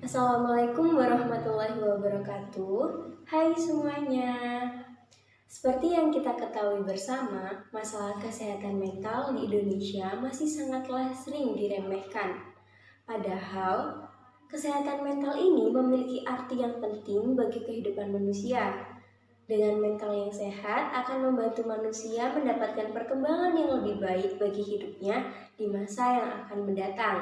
Assalamualaikum warahmatullahi wabarakatuh. Hai semuanya. Seperti yang kita ketahui bersama, masalah kesehatan mental di Indonesia masih sangatlah sering diremehkan. Padahal, kesehatan mental ini memiliki arti yang penting bagi kehidupan manusia. Dengan mental yang sehat akan membantu manusia mendapatkan perkembangan yang lebih baik bagi hidupnya di masa yang akan mendatang.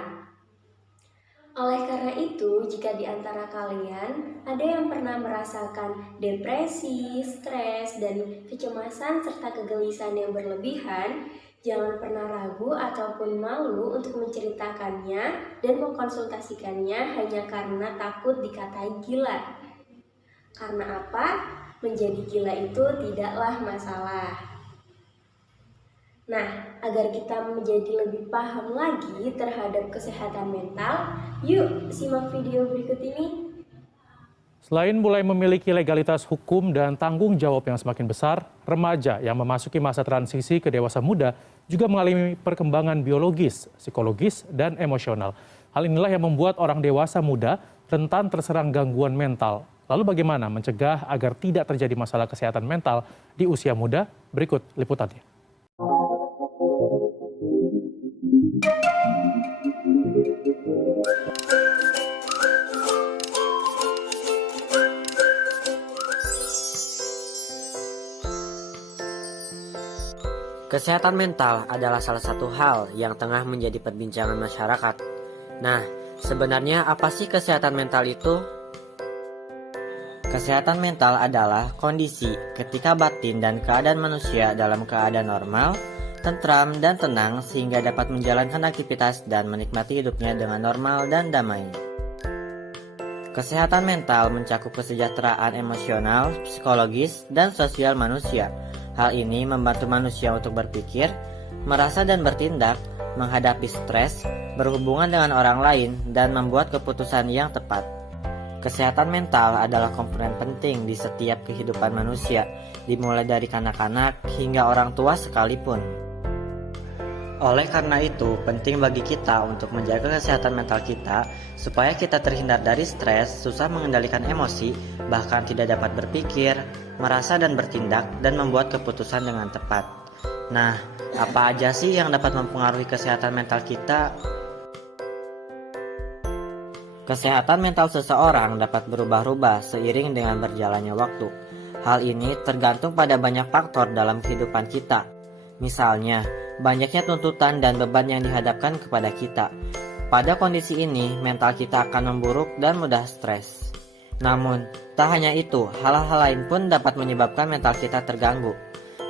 Oleh karena itu, jika di antara kalian ada yang pernah merasakan depresi, stres, dan kecemasan serta kegelisahan yang berlebihan, jangan pernah ragu ataupun malu untuk menceritakannya dan mengkonsultasikannya hanya karena takut dikatai gila. Karena apa? Menjadi gila itu tidaklah masalah. Nah, agar kita menjadi lebih paham lagi terhadap kesehatan mental, yuk simak video berikut ini. Selain mulai memiliki legalitas hukum dan tanggung jawab yang semakin besar, remaja yang memasuki masa transisi ke dewasa muda juga mengalami perkembangan biologis, psikologis, dan emosional. Hal inilah yang membuat orang dewasa muda rentan terserang gangguan mental. Lalu bagaimana mencegah agar tidak terjadi masalah kesehatan mental di usia muda? Berikut liputannya. Kesehatan mental adalah salah satu hal yang tengah menjadi perbincangan masyarakat. Nah, sebenarnya apa sih kesehatan mental itu? Kesehatan mental adalah kondisi ketika batin dan keadaan manusia dalam keadaan normal, tentram dan tenang sehingga dapat menjalankan aktivitas dan menikmati hidupnya dengan normal dan damai. Kesehatan mental mencakup kesejahteraan emosional, psikologis, dan sosial manusia. Hal ini membantu manusia untuk berpikir, merasa dan bertindak, menghadapi stres, berhubungan dengan orang lain, dan membuat keputusan yang tepat. Kesehatan mental adalah komponen penting di setiap kehidupan manusia, dimulai dari kanak-kanak hingga orang tua sekalipun. Oleh karena itu, penting bagi kita untuk menjaga kesehatan mental kita supaya kita terhindar dari stres, susah mengendalikan emosi, bahkan tidak dapat berpikir, merasa dan bertindak, dan membuat keputusan dengan tepat. Nah, apa aja sih yang dapat mempengaruhi kesehatan mental kita? Kesehatan mental seseorang dapat berubah-ubah seiring dengan berjalannya waktu. Hal ini tergantung pada banyak faktor dalam kehidupan kita. Misalnya, banyaknya tuntutan dan beban yang dihadapkan kepada kita. Pada kondisi ini, mental kita akan memburuk dan mudah stres. Namun, tak hanya itu, hal-hal lain pun dapat menyebabkan mental kita terganggu.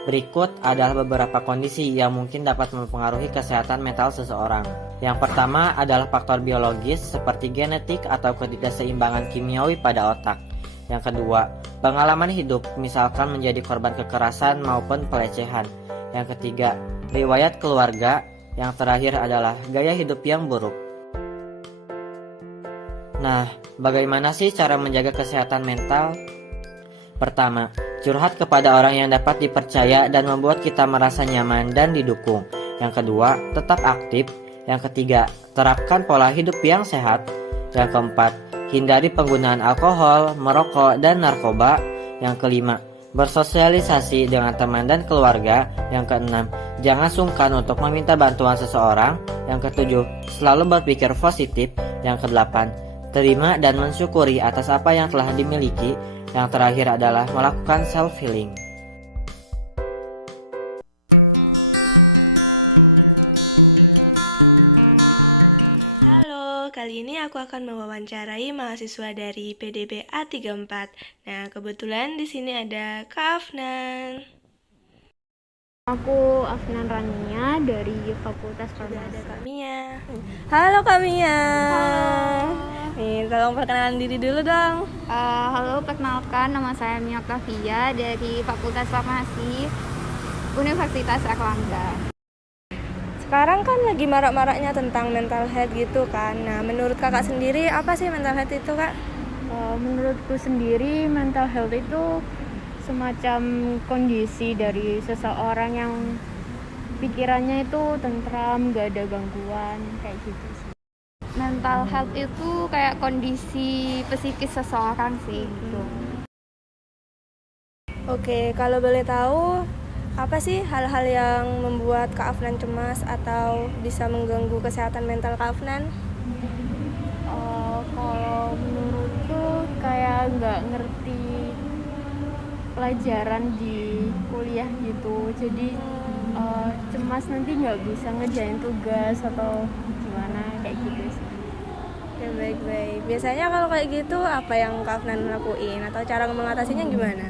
Berikut adalah beberapa kondisi yang mungkin dapat mempengaruhi kesehatan mental seseorang. Yang pertama adalah faktor biologis seperti genetik atau ketidakseimbangan kimiawi pada otak. Yang kedua, pengalaman hidup, misalkan menjadi korban kekerasan maupun pelecehan. Yang ketiga, riwayat keluarga. Yang terakhir adalah gaya hidup yang buruk. Nah, bagaimana sih cara menjaga kesehatan mental? Pertama, curhat kepada orang yang dapat dipercaya dan membuat kita merasa nyaman dan didukung. Yang kedua, tetap aktif. Yang ketiga, terapkan pola hidup yang sehat. Yang keempat, hindari penggunaan alkohol, merokok, dan narkoba. Yang kelima, bersosialisasi dengan teman dan keluarga. Yang keenam, jangan sungkan untuk meminta bantuan seseorang. Yang ketujuh, selalu berpikir positif. Yang kedelapan, terima dan mensyukuri atas apa yang telah dimiliki. Yang terakhir adalah melakukan self-healing. Halo, kali ini aku akan mewawancarai mahasiswa dari PDB A34. Nah, kebetulan di sini ada Kak Afnan. Aku Afnan Rania dari Fakultas Juga ada Farmasi. Kak Mia. Halo Kak Mia. Halo. Nih, tolong perkenalan diri dulu dong. Halo, perkenalkan nama saya Mia Kavia dari Fakultas Farmasi Universitas Erlangga. Sekarang kan lagi marak-maraknya tentang mental health gitu kan. Nah, menurut kakak sendiri apa sih mental health itu, Kak? Menurutku sendiri mental health itu semacam kondisi dari seseorang yang pikirannya itu tentram, gak ada gangguan kayak gitu sih. Mental health itu kayak kondisi psikis seseorang sih gitu. Oke, kalau boleh tahu, apa sih hal-hal yang membuat Kak Afnan cemas atau bisa mengganggu kesehatan mental Kak Afnan? Kalau menurutku kayak nggak ngerti pelajaran di kuliah gitu, jadi cemas nanti nggak bisa ngerjain tugas atau gimana kayak gitu sih. Ya, baik-baik. Biasanya kalau kayak gitu, apa yang Kak Afnan lakuin atau cara mengatasinya gimana?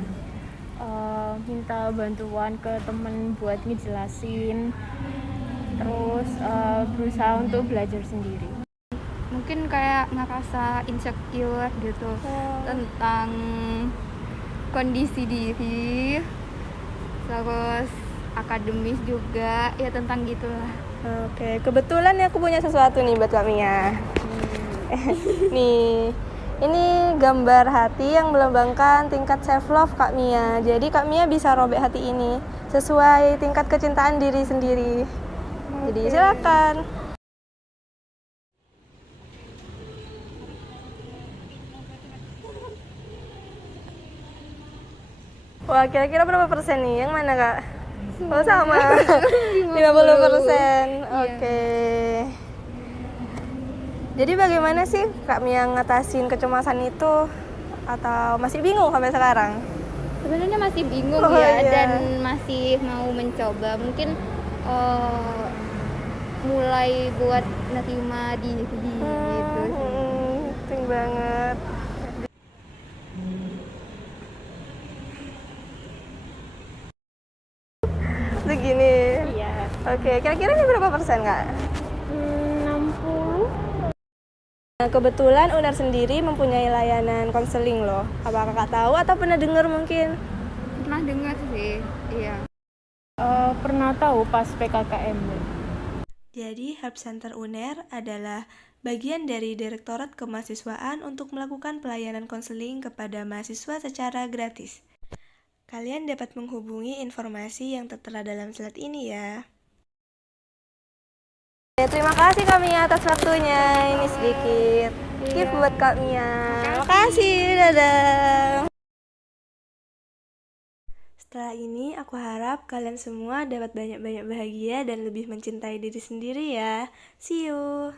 Minta bantuan ke temen buat ngejelasin, terus berusaha untuk belajar sendiri. Mungkin kayak ngerasa insecure gitu tentang kondisi diri, terus akademis juga, ya tentang gitulah. Oke, kebetulan aku punya sesuatu nih buat Kak Mia. Nih, ini gambar hati yang melambangkan tingkat self love Kak Mia. Jadi Kak Mia bisa robek hati ini sesuai tingkat kecintaan diri sendiri. Jadi silakan. Wah, kira-kira berapa persen nih? Yang mana, Kak? Oh, sama. 50%. Oke. Jadi bagaimana sih Kak Mia ngatasin kecemasan itu? Atau masih bingung sampai sekarang? Sebenarnya masih bingung iya. dan masih mau mencoba. Mungkin mulai buat nerima diri gitu sih. Penting banget. Segini. Iya. Oke, kira-kira ini berapa persen, Kak? 60. Nah, kebetulan UNER sendiri mempunyai layanan konseling loh. Apa Kakak tahu atau pernah dengar mungkin? Pernah dengar sih, iya. Pernah tahu pas PKKM. Jadi, Help Center UNER adalah bagian dari Direktorat Kemahasiswaan untuk melakukan pelayanan konseling kepada mahasiswa secara gratis. Kalian dapat menghubungi informasi yang tertera dalam slide ini ya. Terima kasih Kak Mia atas waktunya. Ini sedikit gift buat Kak Mia. Makasih, dadah. Setelah ini, aku harap kalian semua dapat banyak-banyak bahagia dan lebih mencintai diri sendiri ya. See you!